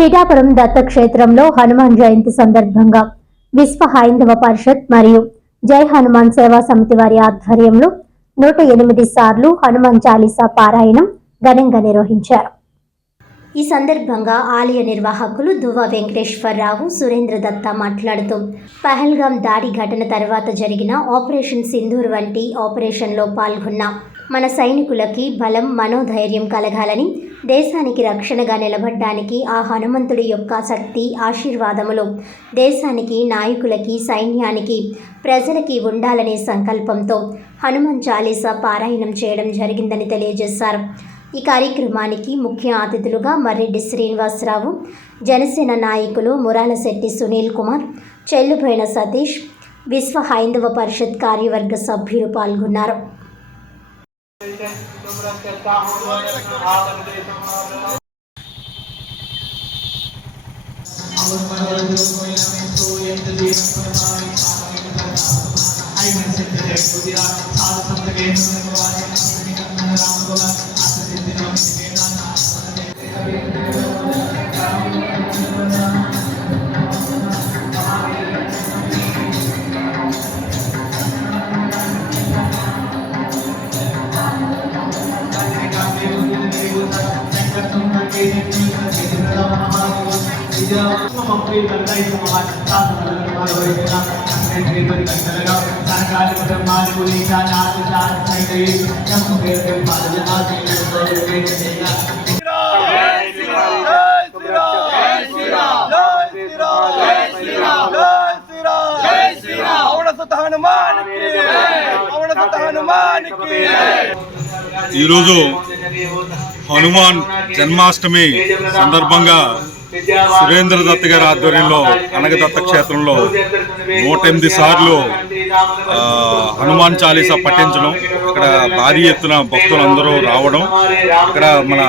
పిఠాపురం దత్తక్షేత్రంలో హనుమాన్ జయంతి సందర్భంగా విశ్వ హైందవ పరిషత్ మరియు జై హనుమాన్ సేవా సమితి వారి ఆధ్వర్యంలో 108 సార్లు హనుమాన్ చాలీసా పారాయణం ఘనంగా నిర్వహించారు. ఈ సందర్భంగా ఆలయ నిర్వాహకులు దువ్వ వెంకటేశ్వరరావు, సురేంద్ర దత్త మాట్లాడుతూ పహల్గాం దాడి ఘటన తర్వాత జరిగిన ఆపరేషన్ సింధూర్ వంటి ఆపరేషన్లో పాల్గొన్న మన సైనికులకి బలం, మనోధైర్యం కలగాలని, దేశానికి రక్షణగా నిలబడ్డానికి ఆ హనుమంతుడి యొక్క శక్తి, ఆశీర్వాదములు దేశానికి, నాయకులకి, సైన్యానికి, ప్రజలకి ఉండాలనే సంకల్పంతో హనుమాన్ చాలీసా పారాయణం చేయడం జరిగిందని తెలియజేశారు. ఈ కార్యక్రమానికి ముఖ్య అతిథులుగా మర్రెడ్డి శ్రీనివాసరావు, జనసేన నాయకులు మురాలశెట్టి సునీల్ కుమార్, చెల్లుబోయిన సతీష్, విశ్వ హైందవ పరిషత్ కార్యవర్గ సభ్యులు పాల్గొన్నారు. ఈరోజు హనుమాన్ జన్మాష్టమి సందర్భంగా సురేంద్ర దత్ గారి ఆధ్వర్యంలో అనగదత్త క్షేత్రంలో 108 సార్లు హనుమాన్ చాలీసా పఠించడం, ఇక్కడ భారీ ఎత్తున భక్తులందరూ రావడం, ఇక్కడ మన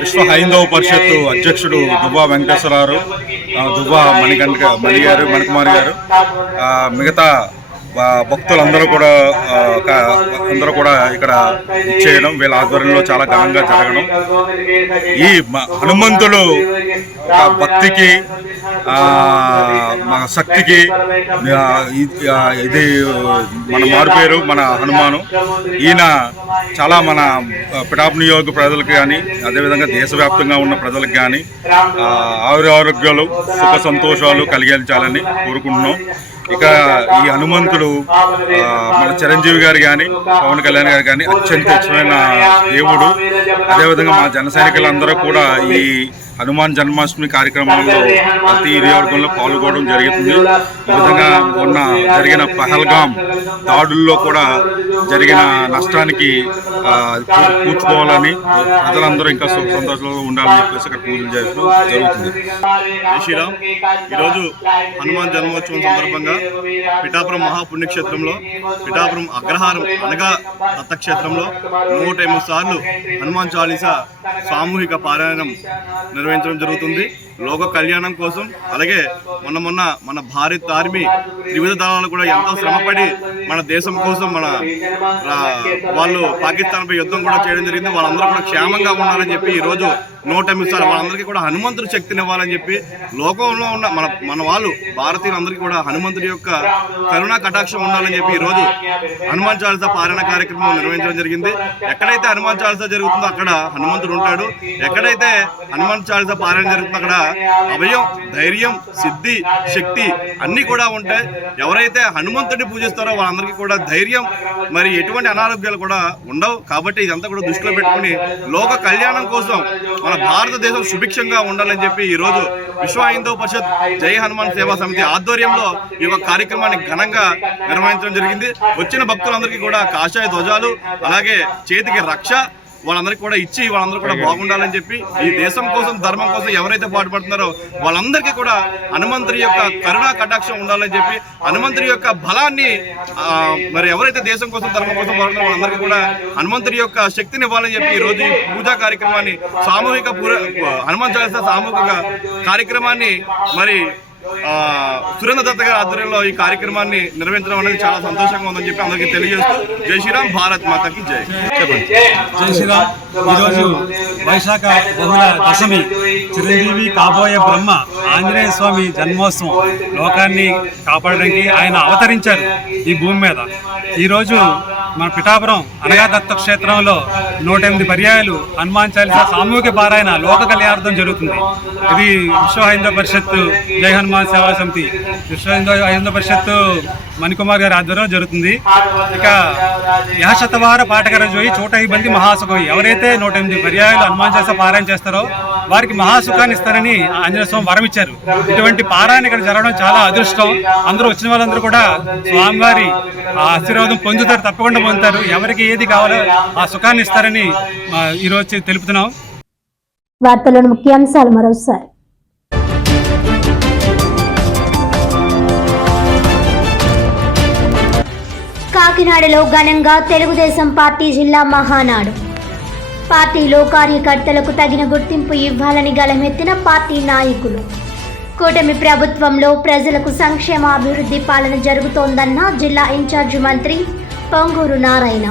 విశ్వ హైందవ పరిషత్ అధ్యక్షుడు దువ్వ వెంకటేశ్వరరావు, దువ్వ మణికుమారి గారు, మిగతా భక్తులందరూ కూడా ఇక్కడ ఇచ్చేయడం, వీళ్ళ ఆధ్వర్యంలో చాలా ఘనంగా జరగడం. ఈ హనుమంతుడు భక్తికి, మన శక్తికి ఇది మన మారుపేరు, మన హనుమాను. ఈయన చాలా మన పిఠాపురం నియోజక ప్రజలకు కానీ, అదేవిధంగా దేశవ్యాప్తంగా ఉన్న ప్రజలకు కానీ ఆరోగ్యాలు, సుఖ సంతోషాలు కలిగించాలని కోరుకుంటున్నాం. ఇక ఈ హనుమంతుడు మన చిరంజీవి గారు కానీ, పవన్ కళ్యాణ్ గారు కానీ అత్యంత ఇష్టమైన దేవుడు. అదేవిధంగా మా జన సైనికులందరూ కూడా ఈ హనుమాన్ జన్మాష్టమి కార్యక్రమంలో ప్రతి నియోజకవర్గంలో పాల్గొనడం జరుగుతుంది. ఈ విధంగా మొన్న జరిగిన పహల్గాం దాడుల్లో కూడా జరిగిన నష్టానికి పూడ్చుకోవాలని, ప్రజలందరూ ఇంకా సుఖ సంతోషంలో ఉండాలని చెప్పేసి ఇక్కడ పూజలు చేయడం జరుగుతుంది. జై శ్రీరామ్. ఈరోజు హనుమాన్ జన్మోత్సవం సందర్భంగా పిఠాపురం మహాపుణ్యక్షేత్రంలో, పిఠాపురం అగ్రహారం అనగా దత్తక్షేత్రంలో 108 సార్లు హనుమాన్ చాలీసా సామూహిక పారాయణం నిర్వహించడం జరుగుతుంది. లోక కళ్యాణం కోసం. అలాగే మొన్న మన భారత్ ఆర్మీ త్రివిధ దళాలు కూడా ఎంతో శ్రమపడి మన దేశం కోసం వాళ్ళు పాకిస్తాన్పై యుద్ధం కూడా చేయడం జరిగింది. వాళ్ళందరూ కూడా క్షేమంగా ఉండాలని చెప్పి ఈరోజు 108 సార్లు వాళ్ళందరికీ కూడా హనుమంతుడి శక్తిని ఇవ్వాలని చెప్పి, లోకంలో ఉన్న మన వాళ్ళు భారతీయులందరికీ కూడా హనుమంతుడి యొక్క కరుణా కటాక్షం ఉండాలని చెప్పి ఈరోజు హనుమాన్ చాలీసా పారాయణ కార్యక్రమం నిర్వహించడం జరిగింది. ఎక్కడైతే హనుమాన్ చాలీసా జరుగుతుందో అక్కడ హనుమంతుడు ఉంటాడు. ఎక్కడైతే హనుమాన్ చాలీసా పారాయణ జరుగుతుందో అక్కడ అభయం, ధైర్యం, సిద్ధి, శక్తి అన్నీ కూడా ఉంటాయి. ఎవరైతే హనుమంతుడిని పూజిస్తారో వాళ్ళందరికీ కూడా ధైర్యం, మరి ఎటువంటి అనారోగ్యాలు కూడా ఉండవు. కాబట్టి ఇదంతా కూడా దృష్టిలో పెట్టుకుని లోక కళ్యాణం కోసం మన భారతదేశం సుభిక్షంగా ఉండాలని చెప్పి ఈరోజు విశ్వ హైందవ పరిషత్ జై హనుమాన్ సేవా సమితి ఆధ్వర్యంలో ఈ యొక్క కార్యక్రమాన్ని ఘనంగా నిర్వహించడం జరిగింది. వచ్చిన భక్తులందరికీ కూడా కాషాయ ధ్వజాలు, అలాగే చేతికి రక్ష వాళ్ళందరికీ కూడా ఇచ్చి వాళ్ళందరూ కూడా బాగుండాలని చెప్పి, ఈ దేశం కోసం, ధర్మం కోసం ఎవరైతే పాటుపడుతున్నారో వాళ్ళందరికీ కూడా హనుమంతుడి యొక్క కరుణా కటాక్షం ఉండాలని చెప్పి, హనుమంతుడి యొక్క బలాన్ని మరి ఎవరైతే దేశం కోసం, ధర్మం కోసం పాడుతున్నారో వాళ్ళందరికీ కూడా హనుమంతుడి యొక్క శక్తిని ఇవ్వాలని చెప్పి ఈరోజు ఈ పూజా కార్యక్రమాన్ని, సామూహిక హనుమాన్ చాలీసా సామూహిక కార్యక్రమాన్ని మరి సురేంద్ర దత్త గారి ఆధ్వర్యంలో ఈ కార్యక్రమాన్ని నిర్వహించడం అనేది చాలా సంతోషంగా ఉందని చెప్పి అందరికీ తెలియజేస్తూ జై శ్రీరామ్, భారత్ మాతాకి జై. చెప్పండి. జై శ్రీరామ్. ఈరోజు వైశాఖ బహుళ దశమి, చిరంజీవి కాబోయే బ్రహ్మ ఆంజనేయ స్వామి జన్మోత్సవం. లోకాన్ని కాపాడడానికి ఆయన అవతరించారు ఈ భూమి మీద. ఈరోజు మన పిఠాపురం అనగా దత్త క్షేత్రంలో 108 పర్యాయాలు హనుమాన్ చాలీసా సామూహిక పారాయణ లోక కళ్యాణార్థం జరుగుతుంది. ఇది విశ్వ హైందవ పరిషత్ జై హనుమాన్ సేవా సమితి, విశ్వ హైందవ పరిషత్ మణికుమార్ గారి ఆధ్వర్యంలో జరుగుతుంది. ఇక యశతవార పాఠకర జోయి చోట బంది మహాసుఖోయి. ఎవరైతే 108 పర్యాయాలు హనుమాన్ చాలీసా పారాయణ చేస్తారో వారికి మహాసుఖాన్ని ఇస్తారని ఆంజనేయ స్వామి వరం ఇచ్చారు. ఇటువంటి పారాయణ ఇక్కడ జరగడం చాలా అదృష్టం. అందరూ వచ్చిన వాళ్ళందరూ కూడా స్వామివారి ఆశీర్వాదం పొందుతారు, తప్పకుండా పొందుతారు. ఎవరికి ఏది కావాలో ఆ సుఖాన్ని ఇస్తారని ఈరోజు తెలుపుతున్నాం. వార్తలోని ముఖ్యాంశాలు మరోసారి. కాకినాడలో ఘనంగా తెలుగుదేశం పార్టీ జిల్లా మహానాడు. పార్టీలో కార్యకర్తలకు తగిన గుర్తింపు ఇవ్వాలని గళమెత్తిన పార్టీ నాయకులు. కూటమి ప్రభుత్వంలో ప్రజలకు సంక్షేమ అభివృద్ధి పాలన జరుగుతోందన్న జిల్లా ఇన్ఛార్జి మంత్రి పొంగూరు నారాయణ.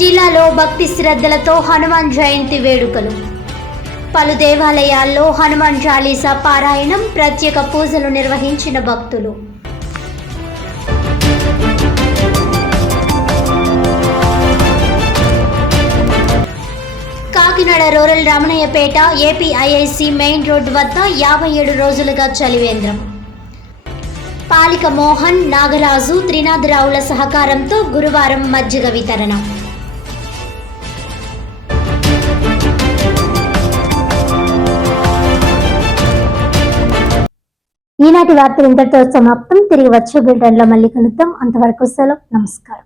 జిల్లాలో భక్తి శ్రద్ధలతో హనుమాన్ జయంతి వేడుకలు. పలు దేవాలయాల్లో హనుమాన్ చాలీసా పారాయణం, ప్రత్యేక పూజలు నిర్వహించిన భక్తులు. Kakinada rural Ramanayyapeta APIIC main road వద్ద 57 రోజులుగా చలివేంద్రం. పాలిక మోహన్, నాగరాజు, త్రినాథరావుల సహకారంతో గురువారం మజ్జిగ వితరణ. ఈనాటి వార్తలు ఇంతటితో సమాప్తం. తిరిగి వచ్చే బులెటిన్లో మళ్ళీ కలుద్దాం. అంతవరకు సెలవు. నమస్కారం.